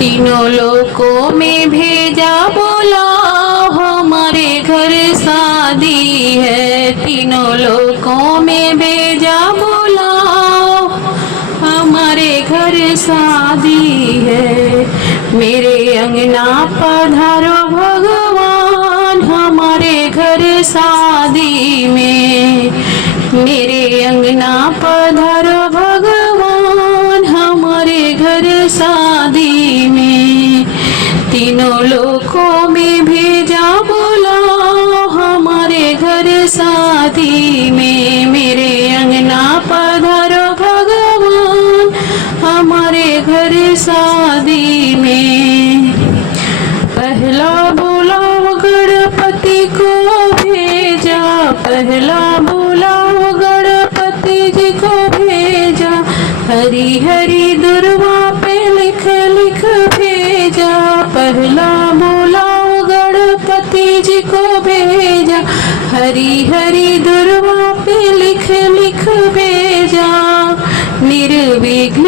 तीनों लोकों में भेजा बोला हमारे घर शादी है। तीनों लोकों में भेजा बोला हमारे घर शादी है। मेरे अंगना पधारो भगवान हमारे घर शादी में। मेरे अंगना पधारो भगवान हमारे घर शादी में। तीनों लोकों में भेजा बोला हमारे घर शादी में। मेरे अंगना पधारो भगवान हमारे घर शादी में। पहला बुलाओ गणपति को भेजा, पहला बुलाओ गणपति जी को भेजा। हरी हरी दुर्वा पे लिख लिख भेजा। पहला बुलाओ गणपति जी को भेजा। हरी हरी दुर्वा पे लिख लिख भेजा। निर्विघ्न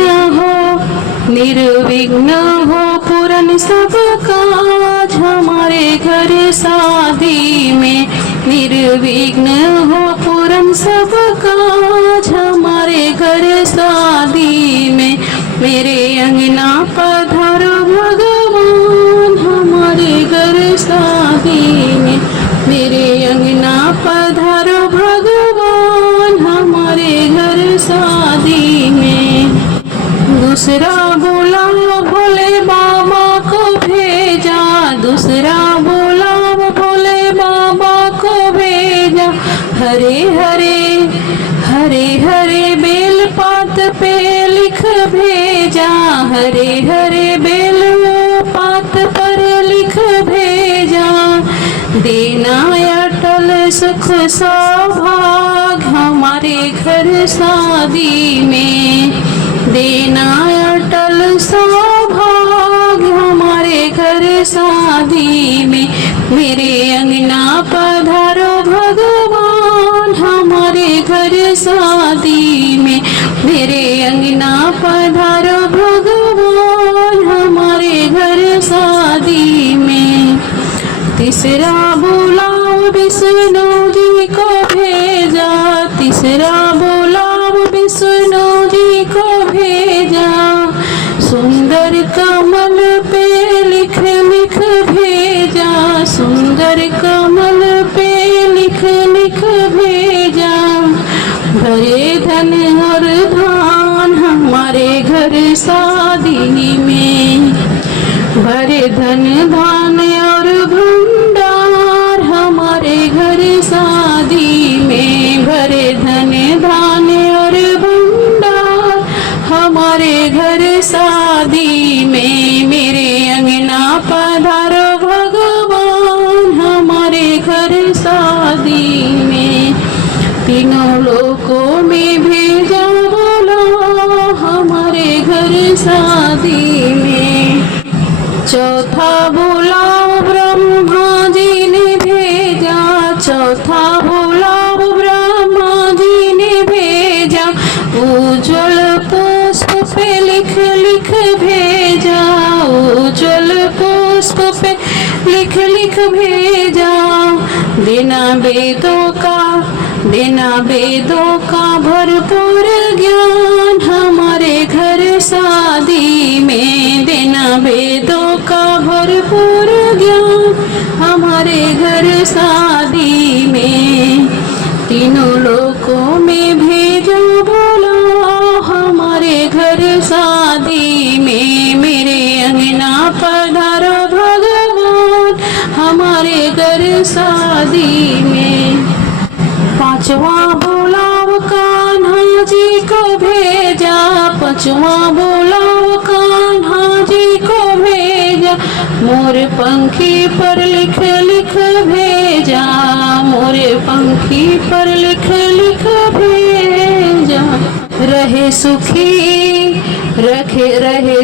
हो पूरन सब काज हमारे घर शादी में। निर्विघ्न हो पूरन सब काज हमारे घर शादी में। मेरे अंगना पधारो भगवान हमारे घर शादी में। मेरे अंगना पधारो भगवान हमारे घर शादी में। दूसरा बुलाओ भोले बाबा को भेजा, दूसरा बुलाओ भोले बाबा को भेजा। हरे हरे हरे हरे बेल पात पे लिख भेजा। हरे हरे बेल पात पर लिख भेजा। देना अटल सुख सौभाग्य हमारे घर शादी में। देना अटल सौभाग्य हमारे घर शादी में। मेरे अंगना पधारो भगवान हमारे घर शादी में। मेरे अंगना पधारो भगवान हमारे घर शादी में। तीसरा बुलाओ विष्णु जी को भेजा, तीसरा बुलाओ विष्णु जी को भेजा। सुंदर कमल पे लिख लिख भेजा, सुंदर कमल पे लिख लिख भेजा। भरे धन और धान हमारे घर शादी में। भरे धन धान और भंडार हमारे घर शादी में। भरे धन धान और भंडार हमारे घर शादी में। मेरे अंगना पधारो भगवान हमारे घर शादी में। तीनों लोकों में भेजा बोला हमारे घर शादी में। चौथा बुलाओ ब्रह्मा जी ने भेजा, चौथा बुलाओ ब्रह्मा जी ने भेजा। उज्ज्वल पुष्प पे लिख लिख भेजा, उज्ज्वल पुष्प पे लिख लिख भेजा। देना वेदों का भरपूर ज्ञान हमारे घर शादी में। देना वेदों का भरपूर ज्ञान हमारे घर शादी में। तीनों लोकों में भेजा बोला हमारे घर शादी में। मेरे अंगना पधारो भगवान हमारे घर शादी में। पांचवा बुलाओ कान्हा जी को भेजा, पांचवा बुलाओ कान्हा जी को भेजा। मोर पंखी पर लिख लिख भेजा, मोर पंखी पर लिख लिख भेजा। रहे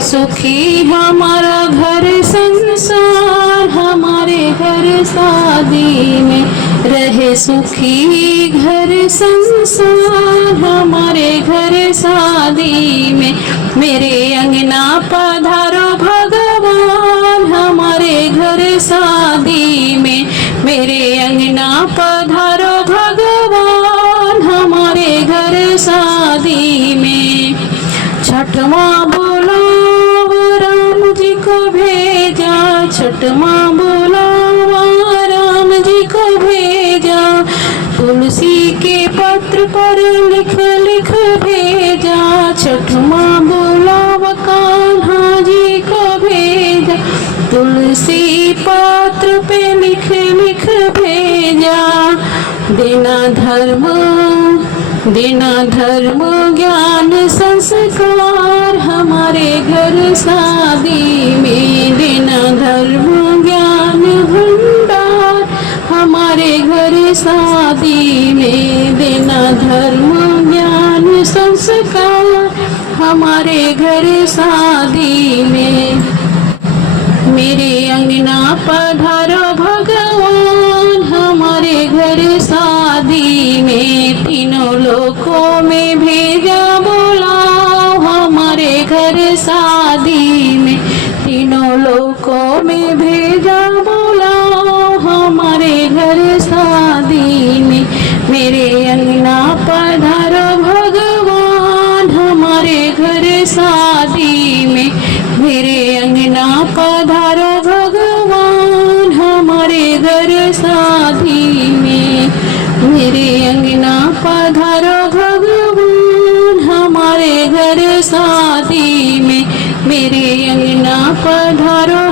सुखी हमारा घर संसार हमारे घर शादी में। रहे सुखी घर संसार हमारे घर शादी में। मेरे अंगना पधारो भगवान पधारो भगवान हमारे घर शादी में। छठवा बुलावा राम जी को भेजा, छठवा बुलावा राम जी को भेजा। तुलसी के पत्र पर लिख लिख भेजा, छठवा बुलावा कान्हा जी को भेजा। तुलसी पत्र पे लिख लिख भेजा। देना धर्म ज्ञान संस्कार हमारे घर शादी में। देना धर्म ज्ञान भंडार हमारे घर शादी में। देना धर्म ज्ञान संस्कार हमारे घर शादी में। मेरे अंगना पधारो भगवान हमारे घर शादी में। तीनों लोकों में भेजा बुलाओ हमारे घर शादी में। तीनों लोकों में भेजा बुलाओ हमारे घर शादी में। मेरे अंगना पधारो भगवान हमारे घर शादी में। मेरे अंगना पधारो भगवान हमारे घर शादी में। मेरे अंगना पधारो भगवान हमारे घर शादी में। मेरे अंगना पधारो